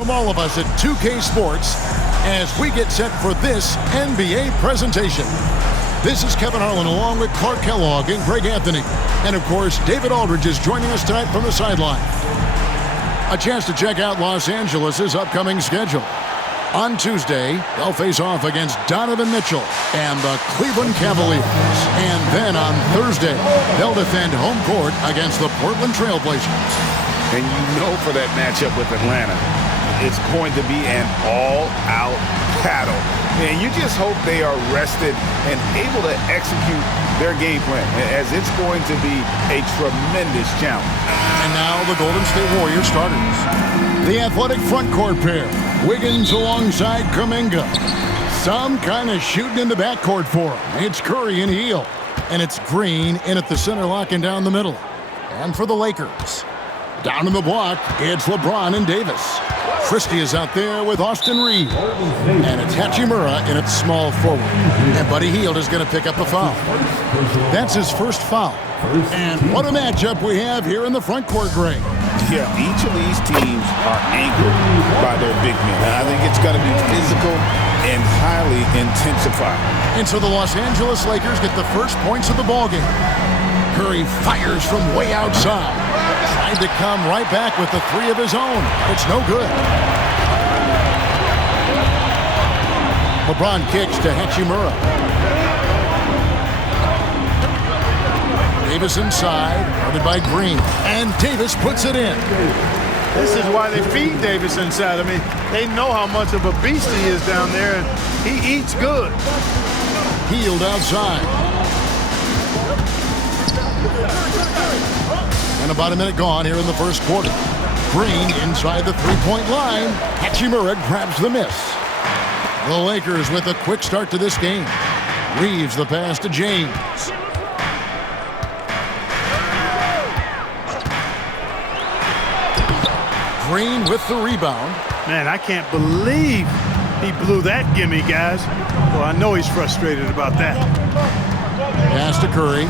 From all of us at 2K Sports, as we get set for this NBA presentation. This is Kevin Harlan along with Clark Kellogg and Greg Anthony. And of course, David Aldridge is joining us tonight from the sideline. A chance to check out Los Angeles' upcoming schedule. On Tuesday, they'll face off against Donovan Mitchell and the Cleveland Cavaliers. And then on Thursday, they'll defend home court against the Portland Trailblazers. And you know for that matchup with Atlanta, it's going to be an all-out battle. And you just hope they are rested and able to execute their game plan, as it's going to be a tremendous challenge. And now the Golden State Warriors starters. The athletic front court pair, Wiggins alongside Kuminga. Some kind of shooting in the backcourt for him. It's Curry and Hield. And it's Green in at the center, locking down the middle. And for the Lakers, down in the block, it's LeBron and Davis. Christie is out there with Austin Reeves. And it's Hachimura in its small forward. And Buddy Hield is going to pick up a foul. That's his first foul. And what a matchup we have here in the front court, Greg. Yeah, each of these teams are anchored by their big men. And I think it's going to be physical and highly intensified. And so the Los Angeles Lakers get the first points of the ballgame. Curry fires from way outside. Tried to come right back with the three of his own. It's no good. LeBron kicks to Hachimura. Davis inside, guarded by Green. And Davis puts it in. This is why they feed Davis inside. I mean, they know how much of a beast he is down there, and he eats good. Hield outside. And about a minute gone here in the first quarter. Green inside the three-point line. Hachimura grabs the miss. The Lakers with a quick start to this game. Reeves the pass to James. Green with the rebound. Man, I can't believe he blew that gimme, guys. Well, I know he's frustrated about that. Pass to Curry.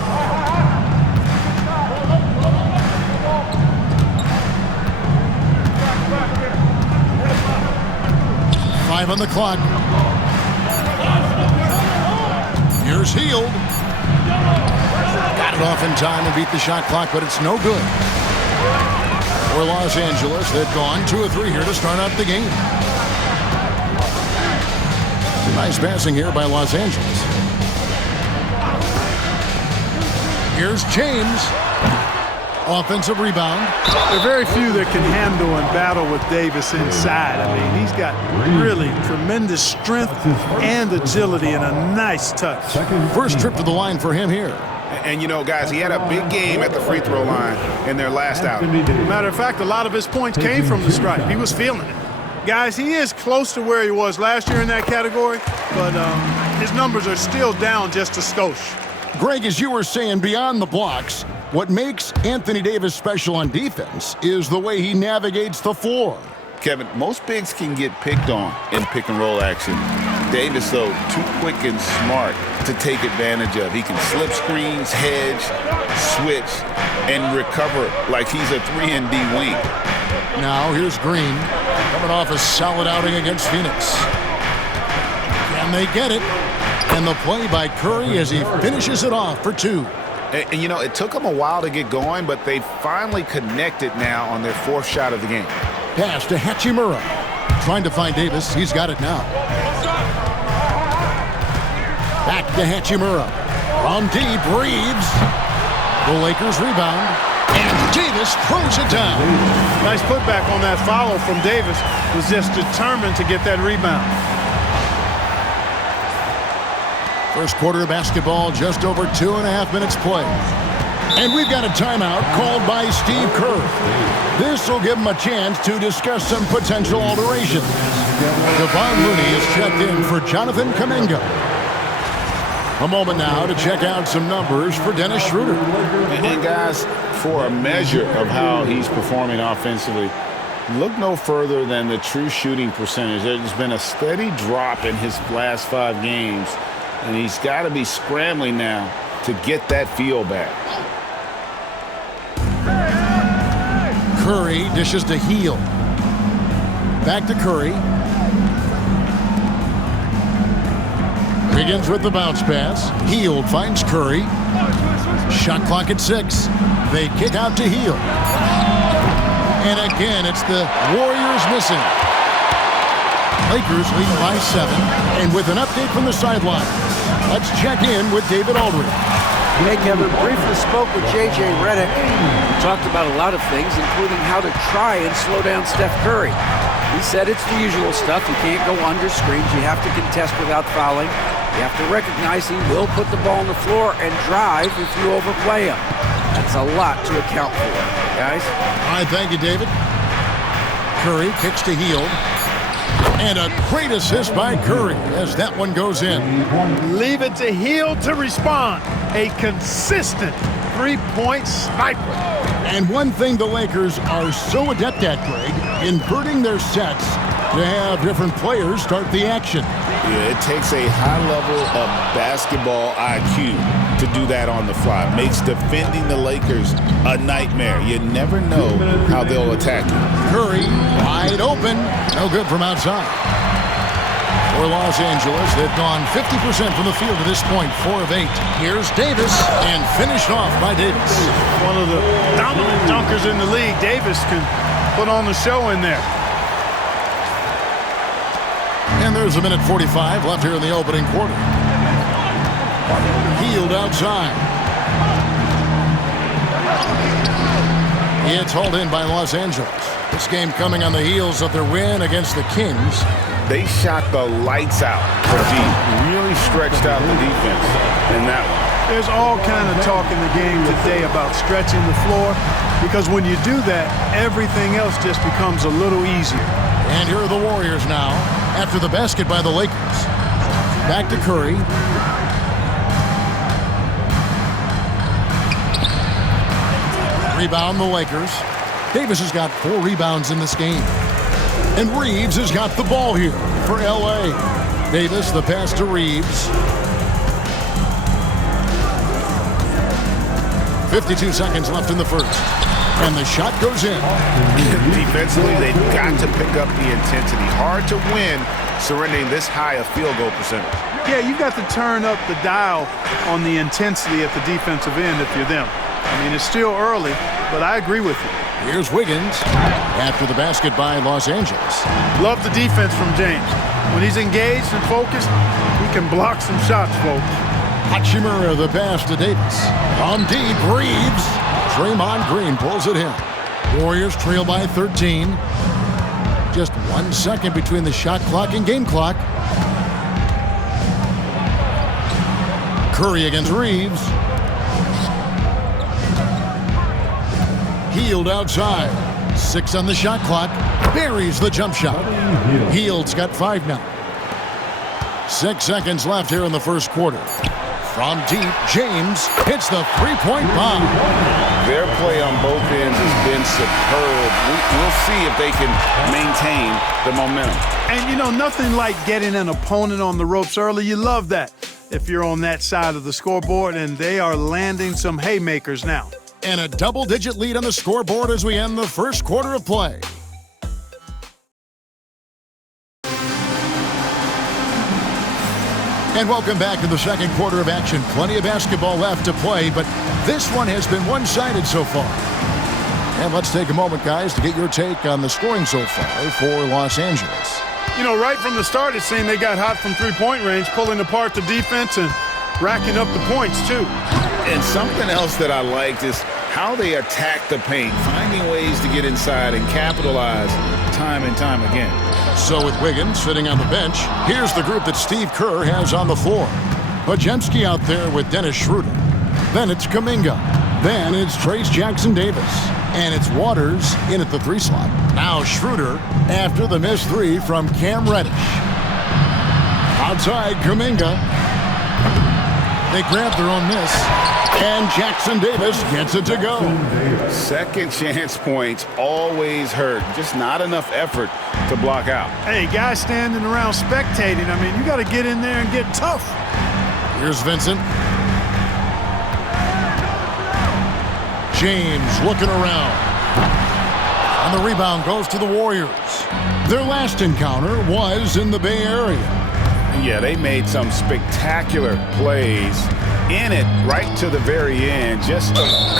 Five on the clock. Here's Hield. Got it off in time and beat the shot clock, but it's no good. For Los Angeles, they've gone 2 of 3 here to start out the game. Nice passing here by Los Angeles. Here's James. Offensive rebound. There are very few that can handle and battle with Davis inside. I mean, he's got really tremendous strength and agility and a nice touch. First trip to the line for him here. And, you know, guys, he had a big game at the free throw line in their last outing. Matter of fact, a lot of his points came from the stripe. He was feeling it. Guys, he is close to where he was last year in that category, but his numbers are still down just a skosh. Greg, as you were saying, beyond the blocks, what makes Anthony Davis special on defense is the way he navigates the floor. Kevin, most bigs can get picked on in pick-and-roll action. Davis, though, too quick and smart to take advantage of. He can slip screens, hedge, switch, and recover like he's a 3-and-D wing. Now here's Green, coming off a solid outing against Phoenix. Can they get it? And the play by Curry as he finishes it off for 2. And, you know, it took them a while to get going, but they finally connected now on their 4th shot of the game. Pass to Hachimura. Trying to find Davis. He's got it now. Back to Hachimura. From deep, Reeves. The Lakers rebound. And Davis throws it down. Nice putback on that foul from Davis. Was just determined to get that rebound. First quarter of basketball, just over 2.5 minutes play. And we've got a timeout called by Steve Kerr. This will give him a chance to discuss some potential alterations. Devon Looney is checked in for Jonathan Kuminga. A moment now to check out some numbers for Dennis Schroeder. And guys, for a measure of how he's performing offensively, look no further than the true shooting percentage. There's been a steady drop in his last 5 games, and he's got to be scrambling now to get that feel back. Curry dishes to Hield. Back to Curry. Begins with the bounce pass. Hield finds Curry. Shot clock at 6. They kick out to Hield. And again, it's the Warriors missing. Lakers leading by 7. And with an update from the sideline, let's check in with David Aldridge. Hey, Kevin, briefly spoke with J.J. Redick. We talked about a lot of things, including how to try and slow down Steph Curry. He said it's the usual stuff. You can't go under screens. You have to contest without fouling. You have to recognize he will put the ball on the floor and drive if you overplay him. That's a lot to account for, guys. All right, thank you, David. Curry kicks to Hield. And a great assist by Curry as that one goes in. Leave it to Hield to respond. A consistent three-point sniper. And one thing the Lakers are so adept at, Greg, inverting their sets to have different players start the action. Yeah, it takes a high level of basketball IQ to do that on the fly. Makes defending the Lakers a nightmare. You never know how they'll attack you. Curry wide open. No good from outside. For Los Angeles, they've gone 50% from the field to this point, 4 of 8. Here's Davis, and finished off by Davis. One of the dominant dunkers in the league. Davis can put on the show in there. And there's a minute 45 left here in the opening quarter. Hield outside. It's hauled in by Los Angeles. This game coming on the heels of their win against the Kings. They shot the lights out for deep. Really stretched out the defense in that one. There's all kind of talk in the game today about stretching the floor, because when you do that, everything else just becomes a little easier. And here are the Warriors now, after the basket by the Lakers. Back to Curry. Rebound the Lakers. Davis has got 4 rebounds in this game. And Reeves has got the ball here for L.A. Davis, the pass to Reeves. 52 seconds left in the first. And the shot goes in. Defensively, they've got to pick up the intensity. Hard to win surrendering this high a field goal percentage. Yeah, you've got to turn up the dial on the intensity at the defensive end if you're them. I mean, it's still early, but I agree with you. Here's Wiggins after the basket by Los Angeles. Love the defense from James. When he's engaged and focused, he can block some shots, folks. Hachimura the pass to Davis. On deep, Reeves. Draymond Green pulls it in. Warriors trail by 13. Just 1 second between the shot clock and game clock. Curry against Reeves. Hield outside. 6 on the shot clock. Buries the jump shot. Hield's got 5 now. 6 seconds left here in the first quarter. From deep, James hits the three-point bomb. Their play on both ends has been superb. We'll see if they can maintain the momentum. And, you know, nothing like getting an opponent on the ropes early. You love that if you're on that side of the scoreboard, and they are landing some haymakers now. And a double-digit lead on the scoreboard as we end the first quarter of play. And welcome back to the second quarter of action. Plenty of basketball left to play, but this one has been one-sided so far. And let's take a moment, guys, to get your take on the scoring so far for Los Angeles. You know, right from the start, it seemed they got hot from three-point range, pulling apart the defense and racking up the points, too. And something else that I liked is how they attack the paint, finding ways to get inside and capitalize time and time again. So with Wiggins sitting on the bench, here's the group that Steve Kerr has on the floor. Pajemski out there with Dennis Schroeder. Then it's Kuminga. Then it's Trace Jackson Davis. And it's Waters in at the 3 slot. Now Schroeder after the missed 3 from Cam Reddish. Outside Kuminga. They grab their own miss. And Jackson Davis gets it to go. Second chance points always hurt. Just not enough effort to block out. Hey, guys standing around spectating, I mean, you got to get in there and get tough. Here's Vincent. James looking around. And the rebound goes to the Warriors. Their last encounter was in the Bay Area. Yeah, they made some spectacular plays in it right to the very end. Just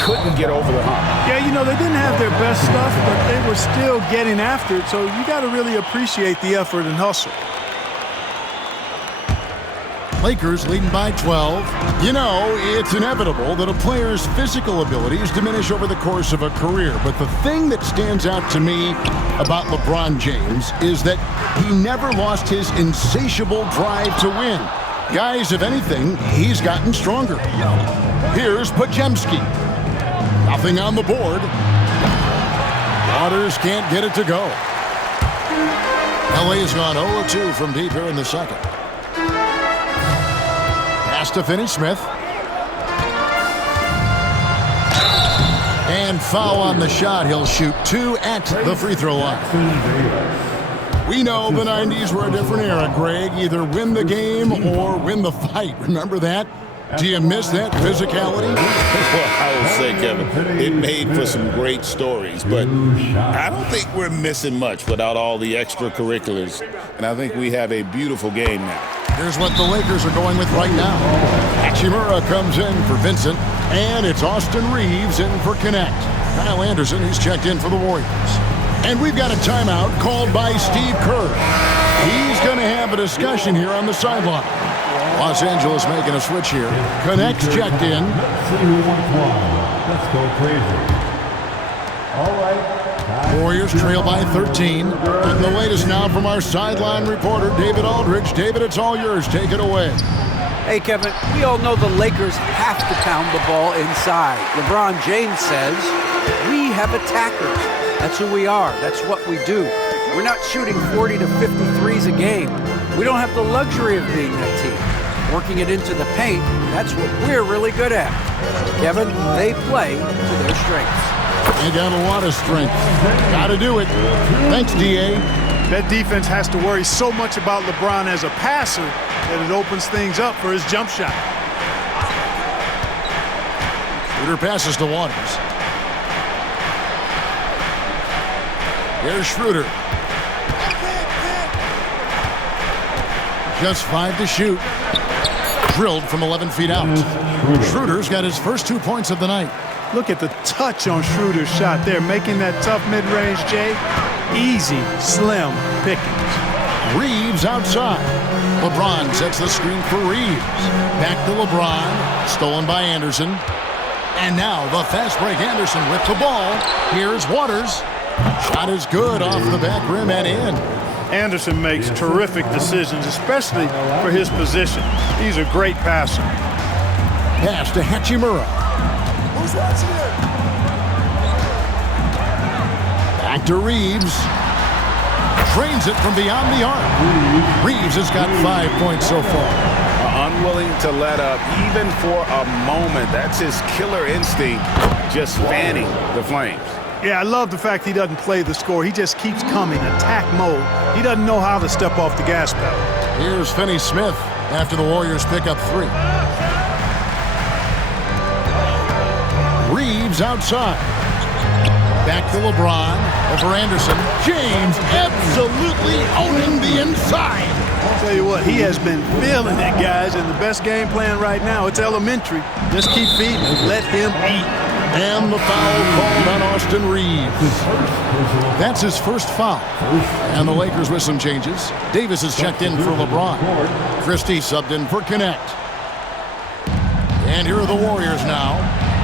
couldn't get over the hump. Yeah, you know, they didn't have their best stuff, but they were still getting after it, so you got to really appreciate the effort and hustle. Lakers leading by 12. You know, it's inevitable that a player's physical abilities diminish over the course of a career. But the thing that stands out to me about LeBron James is that he never lost his insatiable drive to win. Guys, if anything, he's gotten stronger. Here's Pajemski. Nothing on the board. Waters can't get it to go. LA's gone 0-2 from deep here in the second. Pass to Finney-Smith. And foul on the shot. He'll shoot 2 at the free throw line. We know the 90s were a different era, Greg. Either win the game or win the fight. Remember that? Do you miss that physicality? Well, I will say, Kevin, it made for some great stories, but I don't think we're missing much without all the extracurriculars, and I think we have a beautiful game now. Here's what the Lakers are going with right now. Hachimura comes in for Vincent, and it's Austin Reeves in for Connect. Kyle Anderson, he's checked in for the Warriors. And we've got a timeout called by Steve Kerr. He's going to have a discussion here on the sideline. Los Angeles making a switch here. Connect's checked in. Let's go crazy. All right. Warriors trail by 13. And the latest now from our sideline reporter, David Aldridge. David, it's all yours. Take it away. Hey, Kevin, we all know the Lakers have to pound the ball inside. LeBron James says, we have attackers. That's who we are. That's what we do. We're not shooting 40 to 53s a game. We don't have the luxury of being that team. Working it into the paint, that's what we're really good at. Kevin, they play to their strengths. They got a lot of strength. Got to do it. Thanks, D.A. That defense has to worry so much about LeBron as a passer that it opens things up for his jump shot. Schroeder passes to Waters. Here's Schroeder. Just 5 to shoot. Drilled from 11 feet out. Schroeder's got his first 2 points of the night. Look at the touch on Schroeder's shot there, making that tough mid-range, Jay. Easy, slim pickings. Reeves outside. LeBron sets the screen for Reeves. Back to LeBron. Stolen by Anderson. And now the fast break. Anderson with the ball. Here's Waters. Shot is good off the back rim and in. Anderson makes terrific decisions, especially for his position. He's a great passer. Pass to Hachimura. Who's watching it? Back to Reeves. Drains it from beyond the arc. Reeves has got 5 points so far. Unwilling to let up even for a moment. That's his killer instinct, just fanning the flames. Yeah, I love the fact he doesn't play the score. He just keeps coming, attack mode. He doesn't know how to step off the gas pedal. Here's Finney-Smith after the Warriors pick up 3. Reeves outside. Back to LeBron. Over Anderson. James absolutely owning the inside. I'll tell you what, he has been feeling it, guys, and the best game plan right now, it's elementary. Just keep feeding. Let him eat. And the foul called on Austin Reeves. That's his first foul. And the Lakers with some changes. Davis is checked in for LeBron. Christie subbed in for Connect. And here are the Warriors now.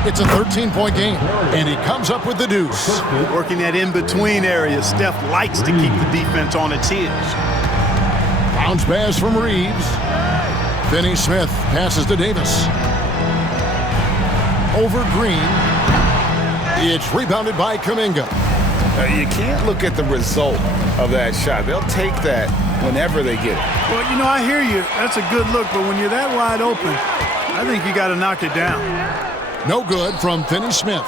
It's a 13-point game, and he comes up with the deuce. Working that in-between area, Steph likes to keep the defense on its heels. Bounce pass from Reeves. Finney-Smith passes to Davis. Over Green. It's rebounded by Kuminga. You can't look at the result of that shot. They'll take that whenever they get it. Well, you know, I hear you. That's a good look, but when you're that wide open, I think you got to knock it down. No good from Finney-Smith.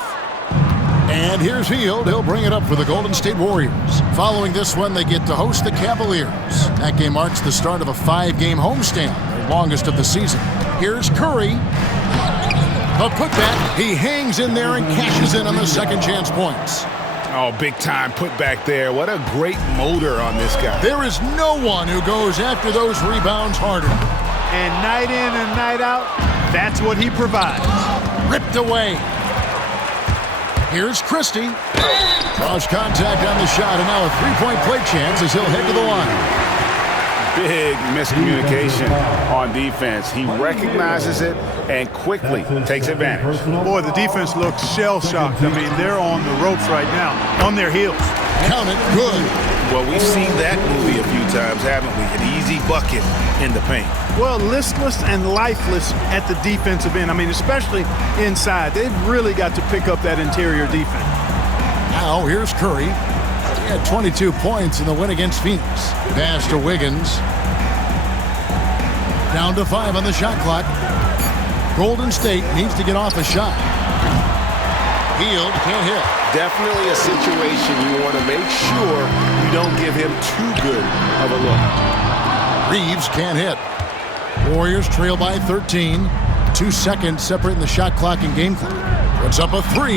And here's Hield. He'll bring it up for the Golden State Warriors. Following this one, they get to host the Cavaliers. That game marks the start of a 5-game homestand, the longest of the season. Here's Curry. A putback. He hangs in there and cashes in on the second chance points. Oh, big time put back there. What a great motor on this guy. There is no one who goes after those rebounds harder. And night in and night out, that's what he provides. Ripped away. Here's Christie. Cross contact on the shot, and now a three-point play chance as he'll head to the line. Big miscommunication on defense. He recognizes it and quickly takes advantage. Boy, the defense looks shell-shocked. I mean, they're on the ropes right now, on their heels. Count it, good. Well, we've seen that movie a few times, haven't we? An easy bucket in the paint. Well, listless and lifeless at the defensive end. I mean, especially inside. They've really got to pick up that interior defense. Now, here's Curry. He had 22 points in the win against Phoenix. Pass to Wiggins. Down to 5 on the shot clock. Golden State needs to get off a shot. Hield can't hit. Definitely a situation you want to make sure you don't give him too good of a look. Reeves can't hit. Warriors trail by 13. 2 seconds separating the shot clock and game clock. Puts up a 3.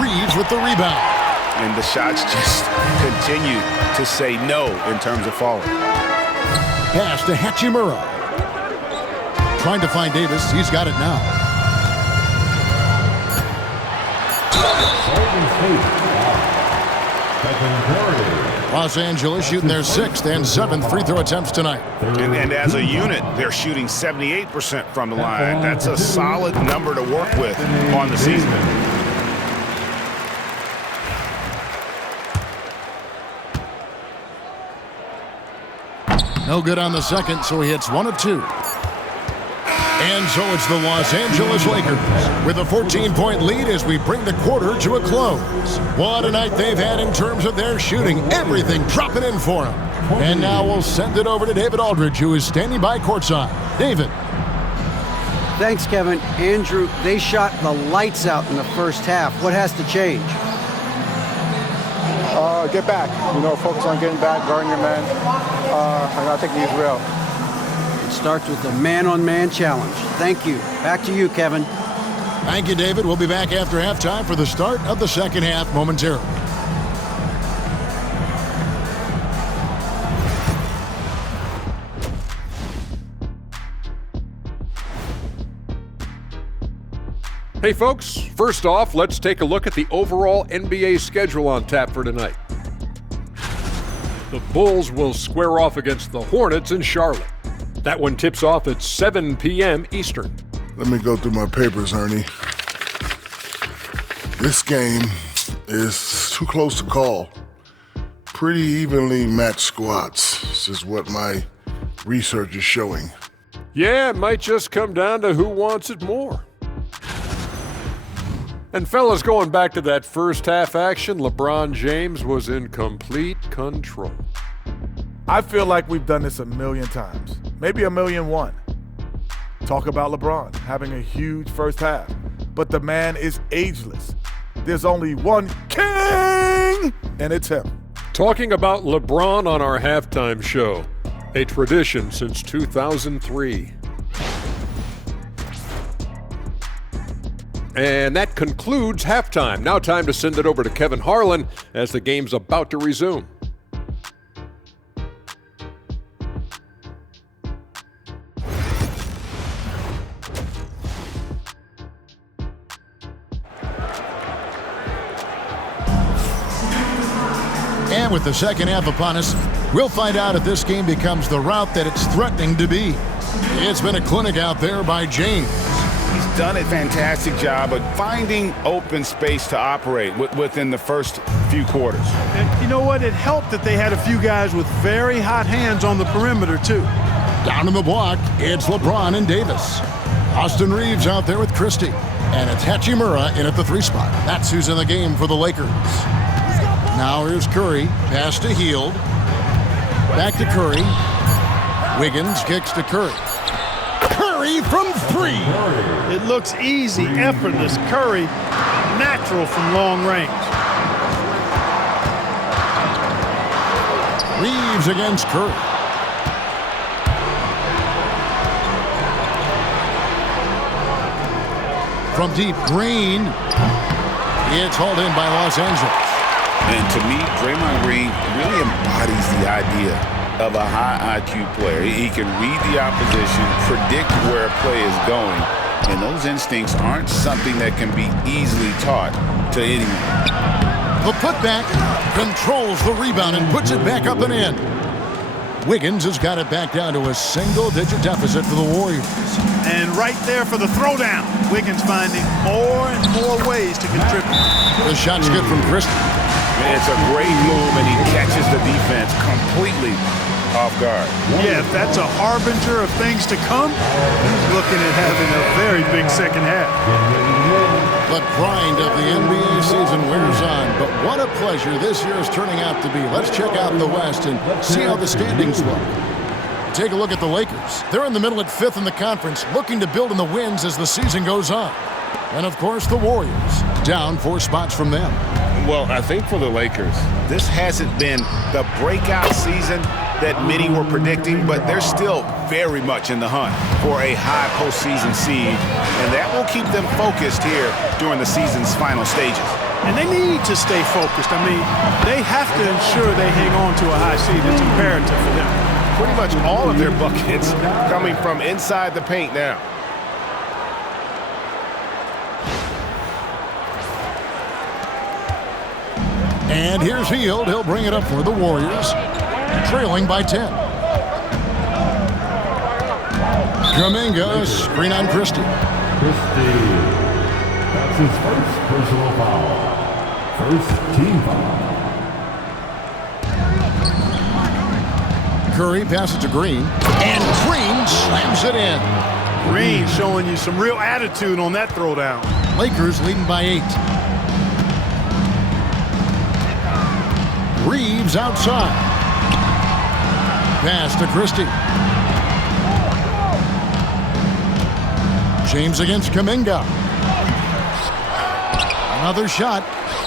Reeves with the rebound. And the shots just continue to say no in terms of falling. Pass to Hachimura. Trying to find Davis. He's got it now. Los Angeles shooting their 6th and 7th free throw attempts tonight. And as a unit, they're shooting 78% from the line. That's a solid number to work with on the season. No good on the second, so he hits 1 of 2. And so it's the Los Angeles Lakers with a 14-point lead as we bring the quarter to a close. What a night they've had in terms of their shooting. Everything dropping in for them. And now we'll send it over to David Aldridge, who is standing by courtside. David. Thanks, Kevin. Andrew, they shot the lights out in the first half. What has to change? Get back. Focus on getting back, guarding your men, and not taking these real. It starts with a man-on-man challenge. Thank you. Back to you, Kevin. Thank you, David. We'll be back after halftime for the start of the second half momentarily. Hey folks, first off, let's take a look at the overall NBA schedule on tap for tonight. The Bulls will square off against the Hornets in Charlotte. That one tips off at 7 p.m. Eastern. Let me go through my papers, Ernie. This game is too close to call. Pretty evenly matched squads. This is what my research is showing. Yeah, it might just come down to who wants it more. And fellas, going back to that first half action, LeBron James was in complete control. I feel like we've done this a million times, maybe 1,000,001. Talk about LeBron having a huge first half, but the man is ageless. There's only one king, and it's him. Talking about LeBron on our halftime show, a tradition since 2003. And that concludes halftime. Now time to send it over to Kevin Harlan as the game's about to resume. And with the second half upon us, we'll find out if this game becomes the route that it's threatening to be. It's been a clinic out there by James. He's done a fantastic job of finding open space to operate within the first few quarters. And you know what? It helped that they had a few guys with very hot hands on the perimeter, too. Down in the block, it's LeBron and Davis. Austin Reeves out there with Christie. And it's Hachimura in at the 3 spot. That's who's in the game for the Lakers. Now here's Curry. Pass to Hield. Back to Curry. Wiggins kicks to Curry. Curry from 3. It looks easy, effortless. Curry, natural from long range. Reeves against Curry. From deep, Green. It's hauled in by Los Angeles. And to me, Draymond Green really embodies the idea of a high IQ player. He can read the opposition, predict where a play is going, and those instincts aren't something that can be easily taught to anyone. The putback controls the rebound and puts it back up and in. Wiggins has got it back down to a single-digit deficit for the Warriors. And right there for the throwdown. Wiggins finding more and more ways to contribute. The shot's good from Christie. It's a great move, and he catches the defense completely off guard. Yeah, if that's a harbinger of things to come, he's looking at having a very big second half. The grind of the NBA season wears on, but what a pleasure this year is turning out to be. Let's check out the West and see how the standings look. Take a look at the Lakers. They're in the middle at 5th in the conference, looking to build in the wins as the season goes on. And, of course, the Warriors, down 4 spots from them. Well, I think for the Lakers, This hasn't been the breakout season that many were predicting, but they're still very much in the hunt for a high postseason seed, and that will keep them focused here during the season's final stages. And they need to stay focused. I mean, they have to ensure they hang on to a high seed. It's imperative for them. pretty much all of their buckets coming from inside the paint now. And here's Hield. He'll bring it up for the Warriors, trailing by 10. Kuminga, screen on Christie. That's his first personal foul. First team foul. Curry passes to Green, and Green slams it in. Green showing you some real attitude on that throwdown. Lakers leading by 8. Reeves outside. Pass to Christie. James against Kuminga. Another shot.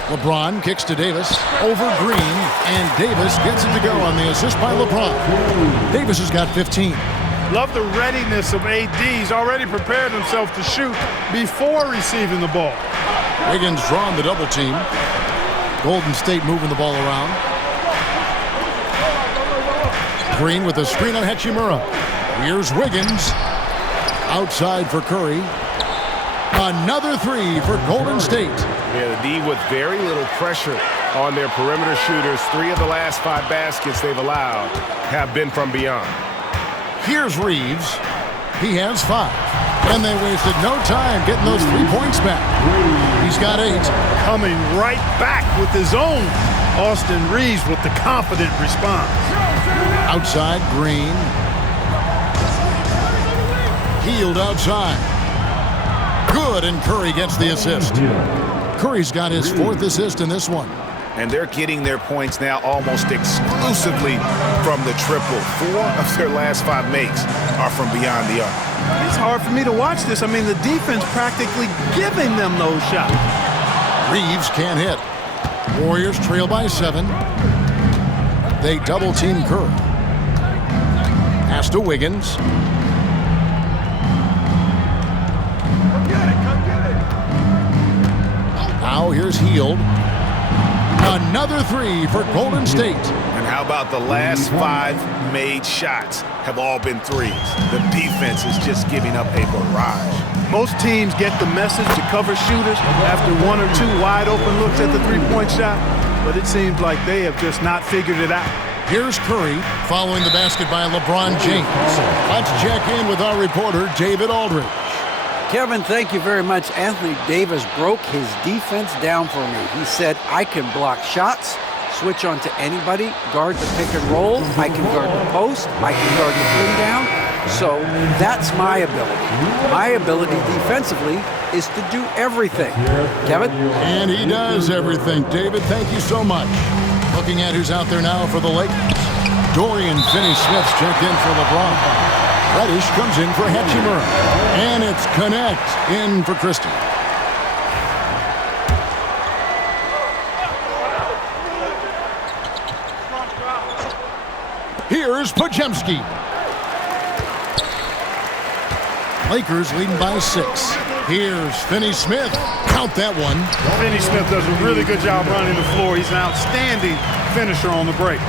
LeBron kicks to Davis. Over Green. And Davis gets it to go on the assist by LeBron. Davis has got 15. Love the readiness of AD. He's already prepared himself to shoot before receiving the ball. Wiggins drawing the double team. Golden State moving the ball around. Green with a screen on Hachimura. Here's Wiggins. Outside for Curry. Another three for Golden State. Yeah, the D with very little pressure on their perimeter shooters. 3 of the last 5 baskets they've allowed have been from beyond. Here's Reeves. He has 5. And they wasted no time getting those 3 points back. He's got 8. Coming right back with his own. Austin Reeves with the confident response. Outside, Green. Hield outside. Good, and Curry gets the assist. Curry's got his 4th assist in this one. And they're getting their points now almost exclusively from the triple. 4 of their last 5 makes are from beyond the arc. It's hard for me to watch this. I mean, the defense practically giving them those shots. Reeves can't hit. Warriors trail by 7. They double team Curry. Pass to Wiggins. Now here's Hield. Another 3 for Golden State. And how about the last 5 made shots have all been threes? The defense is just giving up a barrage. Most teams get the message to cover shooters after 1 or 2 wide open looks at the three-point shot, but it seems like they have just not figured it out. Here's Curry following the basket by LeBron James. Let's check in with our reporter, David Aldridge. Kevin, thank you very much. Anthony Davis broke his defense down for me. He said, I can block shots, switch on to anybody, guard the pick and roll, I can guard the post, I can guard the pin down. So that's my ability. My ability defensively is to do everything. Kevin? And he does everything. David, thank you so much. Looking at who's out there now for the Lakers. Dorian Finney-Smith's checked in for LeBron. Reddish comes in for Hachimura. And it's Connect in for Christie. Here's Podziemski. Lakers leading by 6. Here's Finney Smith. Count that one. Finney Smith does a really good job running the floor. He's an outstanding finisher on the break.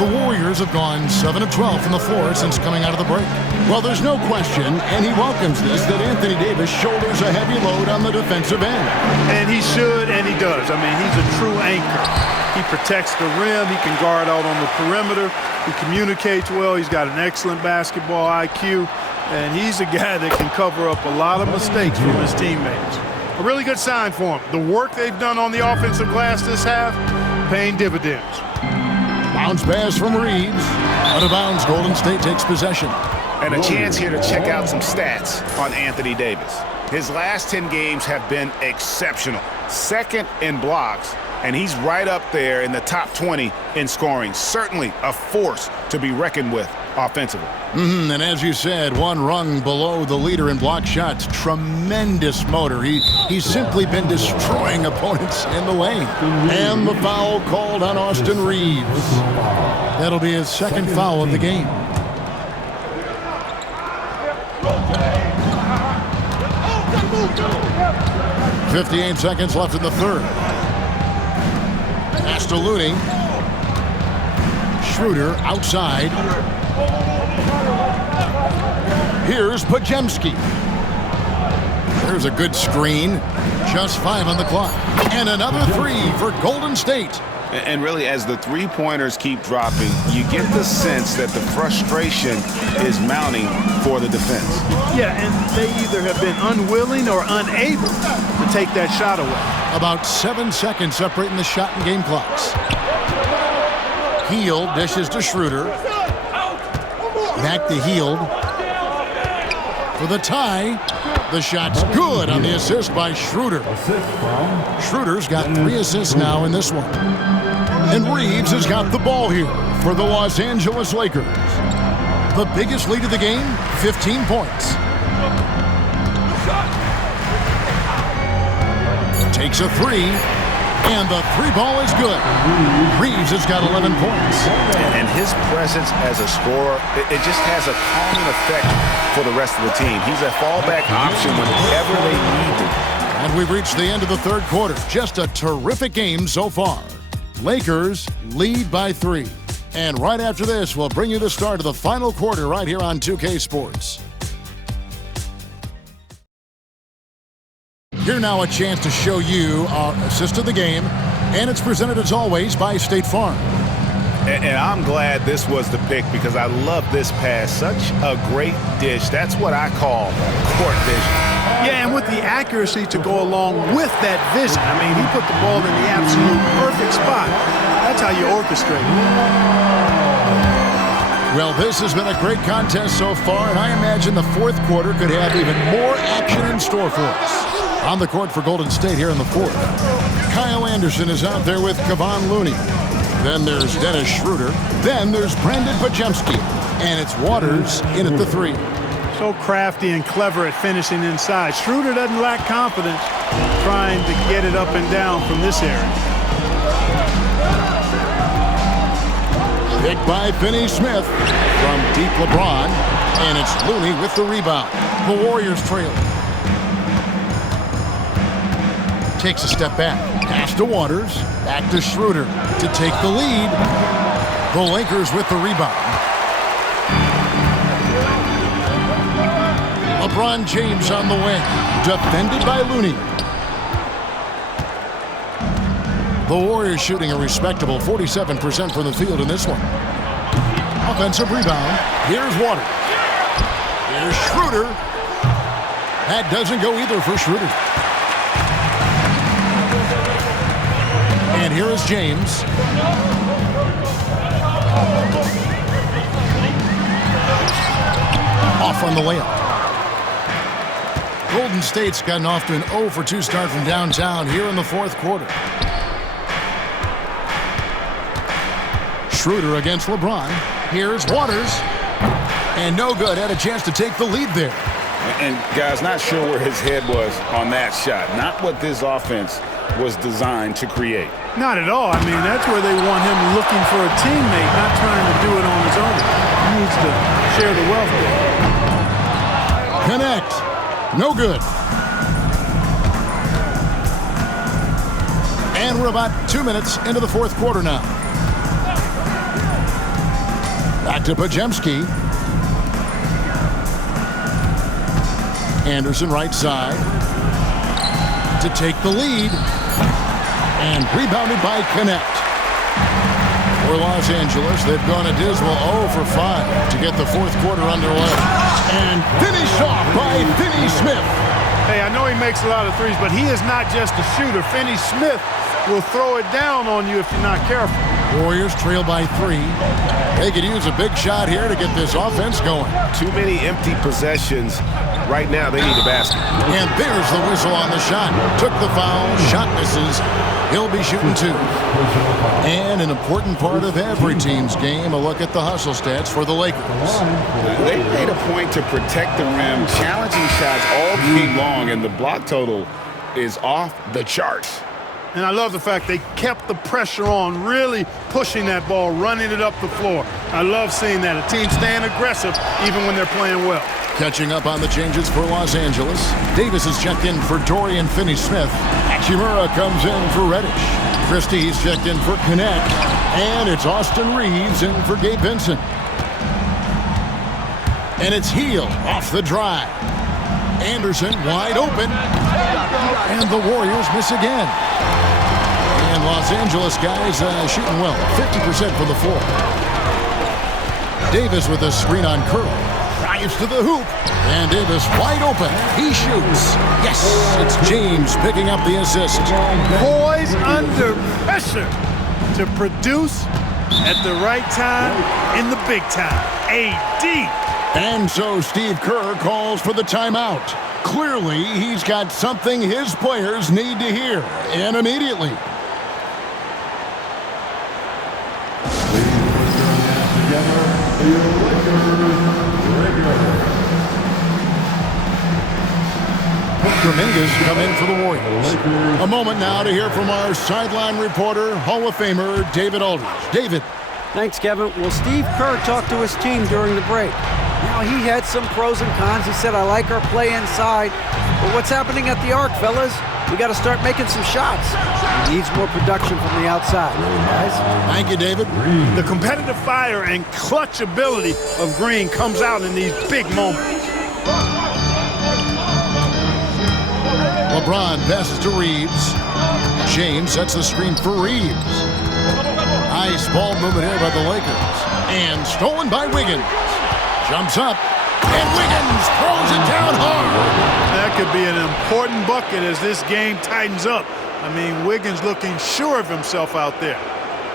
The Warriors have gone 7 of 12 from the floor since coming out of the break. Well, there's no question, and he welcomes this, that Anthony Davis shoulders a heavy load on the defensive end. And he should, and he does. I mean, he's a true anchor. He protects the rim. He can guard out on the perimeter. He communicates well. He's got an excellent basketball IQ. And he's a guy that can cover up a lot of mistakes from his teammates. A really good sign for him. The work they've done on the offensive glass this half, paying dividends. Bounce pass from Reeves. Out of bounds, Golden State takes possession. And a chance here to check out some stats on Anthony Davis. His last 10 games have been exceptional. Second in blocks, and he's right up there in the top 20 in scoring. Certainly a force to be reckoned with offensively. And as you said, one rung below the leader in block shots. Tremendous motor. He's simply been destroying opponents in the lane. And the foul called on Austin Reeves. That'll be his second foul of the game. .58 seconds left in the third. Pass to Looney. Schroeder outside. Here's Pajemski. There's a good screen. Just 5 on the clock. And another 3 for Golden State. And really, as the three-pointers keep dropping, you get the sense that the frustration is mounting for the defense. Yeah, and they either have been unwilling or unable to take that shot away. About 7 seconds separating the shot and game clocks. Hield dishes to Schroeder. Back to Hield. For the tie. The shot's good on the assist by Schroeder. Schroeder's got 3 assists now in this one. And Reeves has got the ball here for the Los Angeles Lakers. The biggest lead of the game, 15 points. Takes a 3, and the 3 ball is good. Reeves has got 11 points. And his presence as a scorer, it just has a calming effect for the rest of the team. He's a fallback option whenever they need him. And we've reached the end of the third quarter. Just a terrific game so far. Lakers lead by 3. And right after this, we'll bring you the start of the final quarter right here on 2K Sports. Here now a chance to show you our assist of the game. And it's presented as always by State Farm. And I'm glad this was the pick because I love this pass. Such a great dish. That's what I call court vision. Yeah, and with the accuracy to go along with that vision. I mean, he put the ball in the absolute perfect spot. That's how you orchestrate. Well, this has been a great contest so far, and I imagine the fourth quarter could have even more action in store for us. On the court for Golden State here in the fourth. Kyle Anderson is out there with Kevon Looney. Then there's Dennis Schroeder. Then there's Brandon Pajemski. And it's Waters in at the 3. So crafty and clever at finishing inside. Schroeder doesn't lack confidence trying to get it up and down from this area. Picked by Finney Smith from deep LeBron. And it's Looney with the rebound. The Warriors trail. Takes a step back. Pass to Waters. Back to Schroeder to take the lead. The Lakers with the rebound. LeBron James on the wing. Defended by Looney. The Warriors shooting a respectable 47% from the field in this one. Offensive rebound. Here's Waters. Here's Schroeder. That doesn't go either for Schroeder. And here is James. Off on the layup. Golden State's gotten off to an 0 for 2 start from downtown here in the fourth quarter. Schroeder against LeBron. Here's Waters. And no good. Had a chance to take the lead there. And guys, not sure where his head was on that shot. Not what this offense was designed to create. Not at all. I mean, that's where they want him looking for a teammate, not trying to do it on his own. He needs to share the wealth there. Connect. No good. And we're about 2 minutes into the fourth quarter now. Back to Pajemski. Anderson right side to take the lead. And rebounded by Connect. For Los Angeles, they've gone a dismal 0 for 5 to get the fourth quarter underway. And finished off by Finney Smith. Hey, I know he makes a lot of threes, but he is not just a shooter. Finney Smith will throw it down on you if you're not careful. Warriors trail by 3. They could use a big shot here to get this offense going. Too many empty possessions. Right now, they need a basket. And there's the whistle on the shot. Took the foul. Shot misses. He'll be shooting 2. And an important part of every team's game, a look at the hustle stats for the Lakers. They made a point to protect the rim, challenging shots all game long, and the block total is off the charts. And I love the fact they kept the pressure on, really pushing that ball, running it up the floor. I love seeing that. A team staying aggressive even when they're playing well. Catching up on the changes for Los Angeles. Davis is checked in for Dorian Finney-Smith. Hachimura comes in for Reddish. Christie's checked in for Connect. And it's Austin Reeves in for Gabe Vincent. And it's Heel off the drive. Anderson wide open. And the Warriors miss again. And Los Angeles guys shooting well. 50% from the floor. Davis with a screen on Curry. Drives to the hoop. And Davis wide open. He shoots. Yes, it's James picking up the assist. Poise under pressure to produce at the right time in the big time. AD. And so Steve Kerr calls for the timeout. Clearly, he's got something his players need to hear, and immediately. Dominguez come in for the Warriors. A moment now to hear from our sideline reporter, Hall of Famer David Aldridge. David. Thanks, Kevin. Well, Steve Kerr talked to his team during the break. Now, he had some pros and cons. He said, I like our play inside. But what's happening at the arc, fellas? We got to start making some shots. He needs more production from the outside. Guys? Thank you, David. The competitive fire and clutch ability of Green comes out in these big moments. LeBron passes to Reeves. James sets the screen for Reeves. Nice ball movement here by the Lakers. And stolen by Wiggins. Jumps up. And Wiggins throws it down hard. That could be an important bucket as this game tightens up. I mean, Wiggins looking sure of himself out there.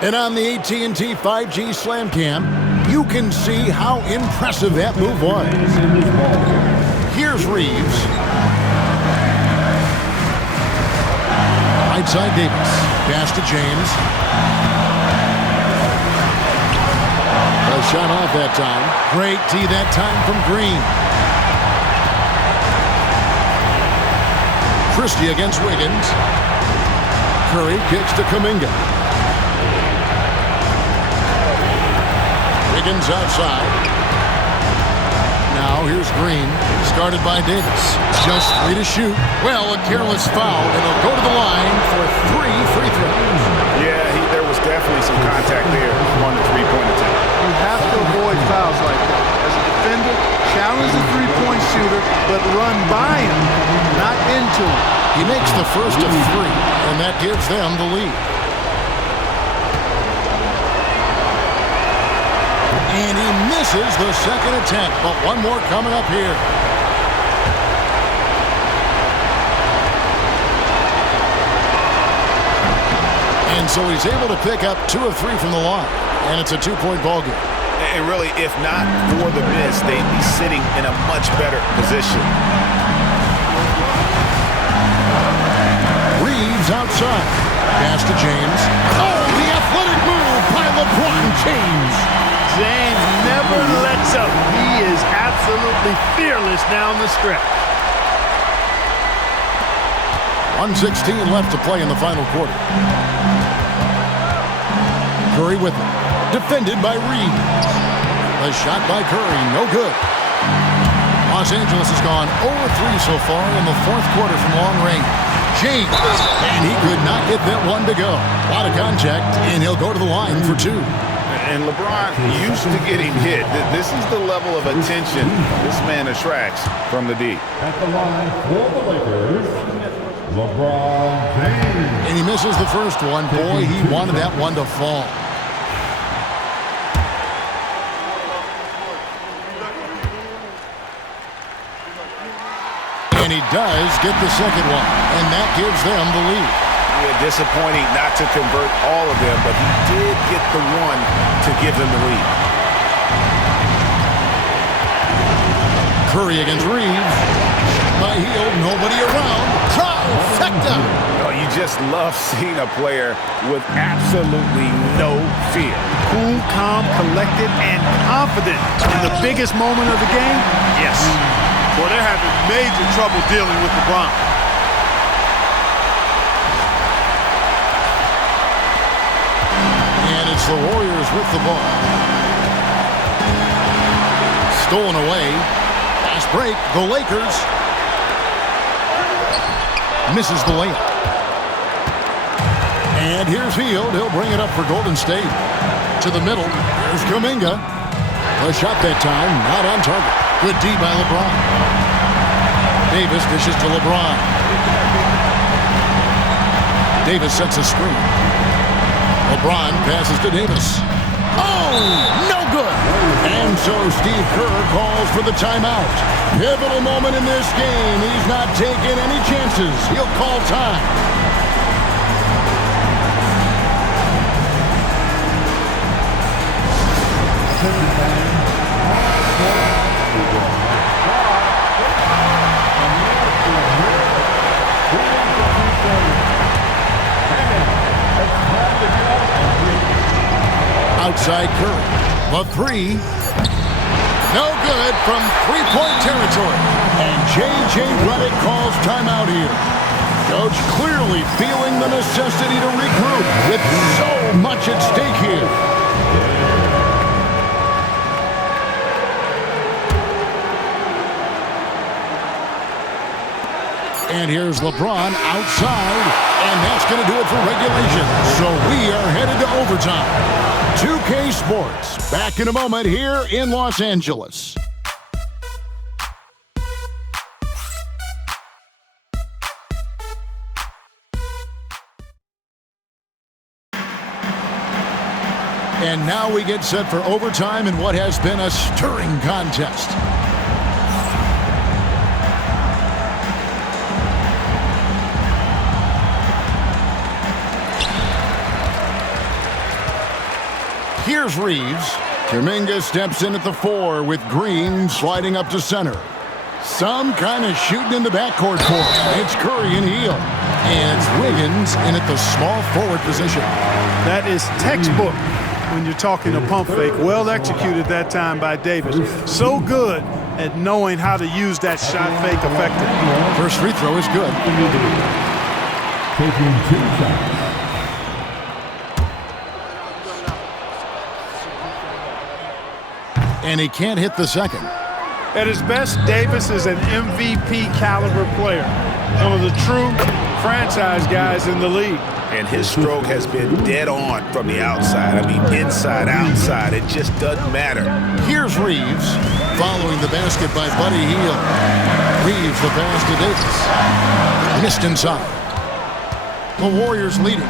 And on the AT&T 5G Slam Cam, you can see how impressive that move was. Here's Reeves. Right side Davis. Pass to James. A shot off that time. Great D that time from Green. Christie against Wiggins. Curry kicks to Kuminga. Wiggins outside. Now here's Green. Started by Davis. Just 3 to shoot. Well, a careless foul, and he'll go to the line for 3 free throws. Yeah, there was definitely some contact there on the three-point attempt. You have to avoid fouls like that. As a defender, challenge the three-point shooter, but run by him, not into him. He makes the first of 3, and that gives them the lead. And he misses the second attempt, but one more coming up here. And so he's able to pick up 2 of 3 from the line, and it's a 2-point ball game. And really, if not for the miss, they'd be sitting in a much better position. Reeves outside. Pass to James. Oh, the athletic move by LeBron James. James never lets up. He is absolutely fearless down the stretch. 1:16 left to play in the final quarter. Curry with it. Defended by Reeves. A shot by Curry, no good. Los Angeles has gone 0-3 so far in the fourth quarter from long range. James, and he could not get that one to go. A lot of contact, and he'll go to the line for two. And LeBron used to getting hit. This is the level of attention this man attracts from the D. At the line for the Lakers, LeBron James. And he misses the first one. Boy, he wanted that one to fall. And he does get the second one, and that gives them the lead. Yeah, disappointing not to convert all of them, but he did get the one to give them the lead. Curry against Reeves. By heel, nobody around. Trifecta! Oh, you just love seeing a player with absolutely no fear. Cool, calm, collected, and confident. In the biggest moment of the game, yes. Well, they're having major trouble dealing with LeBron. And it's the Warriors with the ball. Stolen away. Fast break. The Lakers. Misses the layup. And here's Hield. He'll bring it up for Golden State. To the middle. Here's Kuminga. A shot that time. Not on target. Good D by LeBron. Davis dishes to LeBron. Davis sets a screen. LeBron passes to Davis. Oh, no good. And so Steve Kerr calls for the timeout. Pivotal moment in this game. He's not taking any chances. He'll call time. Outside Curry. The three. No good from three-point territory. And J.J. Redick calls timeout here. Coach clearly feeling the necessity to regroup with so much at stake here. And here's LeBron outside, and that's going to do it for regulation. So we are headed to overtime. 2K Sports, back in a moment here in Los Angeles. And now we get set for overtime in what has been a stirring contest. Here's Reeves. Kuminga steps in at the 4 with Green sliding up to center. Some kind of shooting in the backcourt for him. It's Curry and Hield. And it's Wiggins in at the small forward position. That is textbook when you're talking a pump fake. Well executed that time by Davis. So good at knowing how to use that shot fake effectively. First free throw is good. Taking 2 shots. And he can't hit the second. At his best, Davis is an MVP caliber player. One of the true franchise guys in the league. And his stroke has been dead on from the outside. I mean, inside, outside. It just doesn't matter. Here's Reeves following the basket by Buddy Hield. Reeves the pass to Davis. Missed inside. The Warriors leading.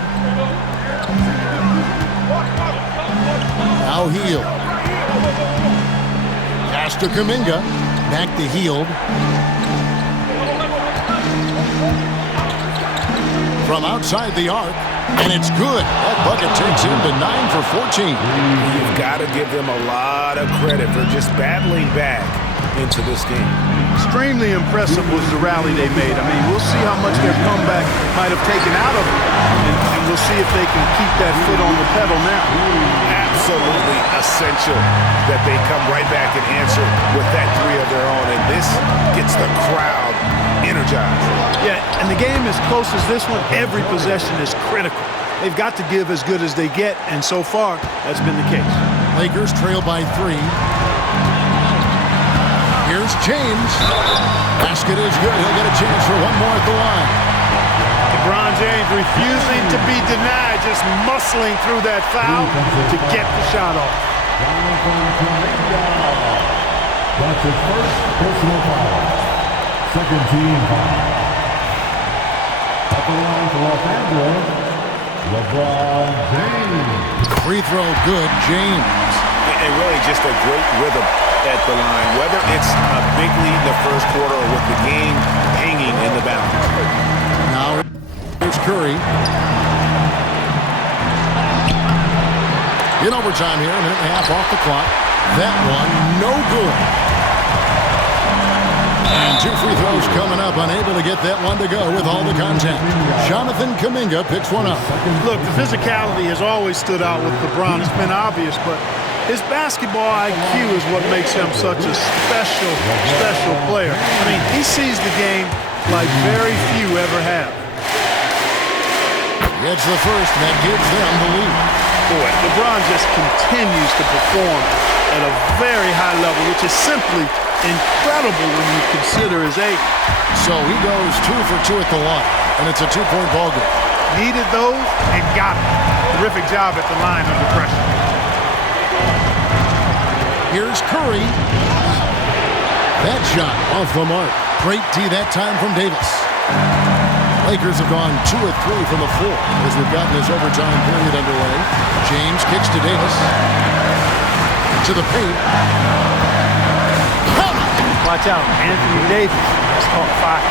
Now Hield. Pass to Kuminga. Back to Hield. From outside the arc, and it's good. That bucket takes him to 9 for 14. You've got to give them a lot of credit for just battling back into this game. Extremely impressive was the rally they made. I mean, we'll see how much their comeback might have taken out of them, and we'll see if they can keep that foot on the pedal now. Absolutely essential that they come right back and answer with that 3 of their own, and this gets the crowd energized. Yeah, and the game as close as this one, every possession is critical. They've got to give as good as they get, and so far, that's been the case. Lakers trail by 3. Here's James. Basket is good. He'll get a chance for one more at the line. LeBron James refusing to be denied, just muscling through that foul to get the shot off. That's his first personal foul. Second team foul. At the line for Los Angeles, LeBron James. Free throw good, James. And really just a great rhythm at the line, whether it's a big lead in the first quarter or with the game hanging in the balance. Now here's Curry. In overtime here, a minute and a half off the clock. That one, no good. And two free throws coming up, unable to get that one to go with all the contact. Jonathan Kuminga picks one up. Look, the physicality has always stood out with LeBron. It's been obvious, but his basketball IQ is what makes him such a special player. I mean, he sees the game like very few ever have. It's the first, and that gives them the lead. Boy, LeBron just continues to perform at a very high level, which is simply incredible when you consider his age. So he goes 2 for 2 at the line, and it's a 2-point ball game. Needed those and got them. Terrific job at the line under pressure. Here's Curry. That shot off the mark. Great D that time from Davis. Lakers have gone 2 of 3 from the floor as we've gotten this overtime period underway. James kicks to Davis. To the paint. Watch out, Anthony Davis has caught fire.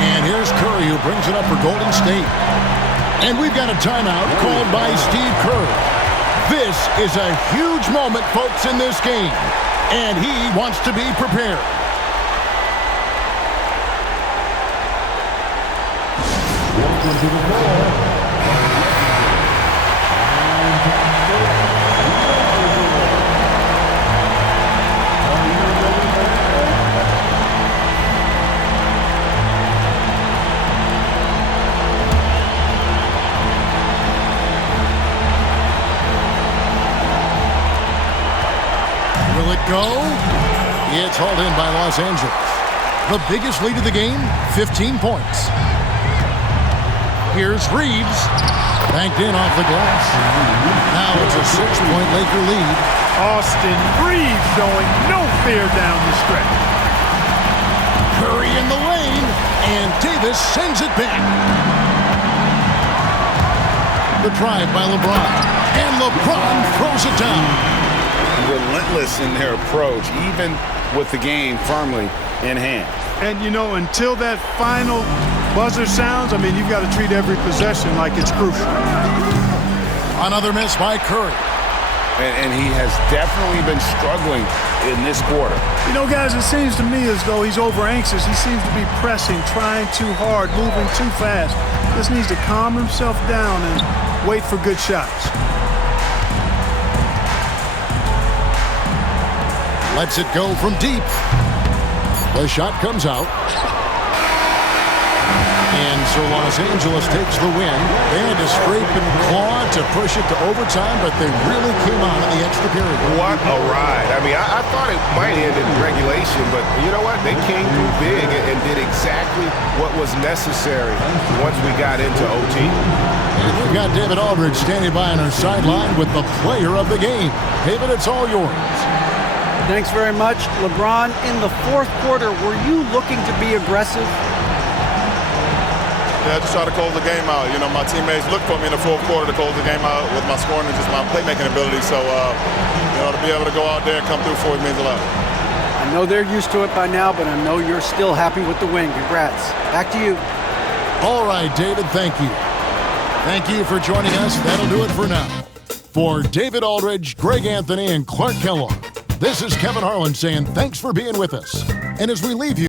And here's Curry who brings it up for Golden State. And we've got a timeout called by Steve Kerr. This is a huge moment, folks, in this game. And he wants to be prepared. Welcome to the floor. Will it go? It's hauled in by Los Angeles. The biggest lead of the game, 15 points. Here's Reeves. Banked in off the glass. Now it's a 6-point Laker lead. Austin Reeves showing no fear down the stretch. Curry in the lane, and Davis sends it back. The drive by LeBron, and LeBron throws it down. Relentless in their approach, even with the game firmly in hand. And, you know, until that final buzzer sounds, I mean, you've got to treat every possession like it's crucial. Another miss by Curry. And he has definitely been struggling in this quarter. You know, guys, it seems to me as though he's over-anxious. He seems to be pressing, trying too hard, moving too fast. Just needs to calm himself down and wait for good shots. Lets it go from deep. The shot comes out. And so Los Angeles takes the win. They had to scrape and claw to push it to overtime, but they really came on in the extra period. What a ride. I mean, I thought it might end in regulation, but you know what? They came through big and did exactly what was necessary once we got into OT. And we've got David Aldridge standing by on our sideline with the player of the game. David, it's all yours. Thanks very much. LeBron, in the fourth quarter, were you looking to be aggressive? Yeah, just try to close the game out. You know, my teammates looked for me in the fourth quarter to close the game out with my scoring and just my playmaking ability. So, you know, to be able to go out there and come through for it means a lot. I know they're used to it by now, but I know you're still happy with the win. Congrats. Back to you. All right, David, thank you. Thank you for joining us. That'll do it for now. For David Aldridge, Greg Anthony, and Clark Kellogg, this is Kevin Harlan saying thanks for being with us. And as we leave you,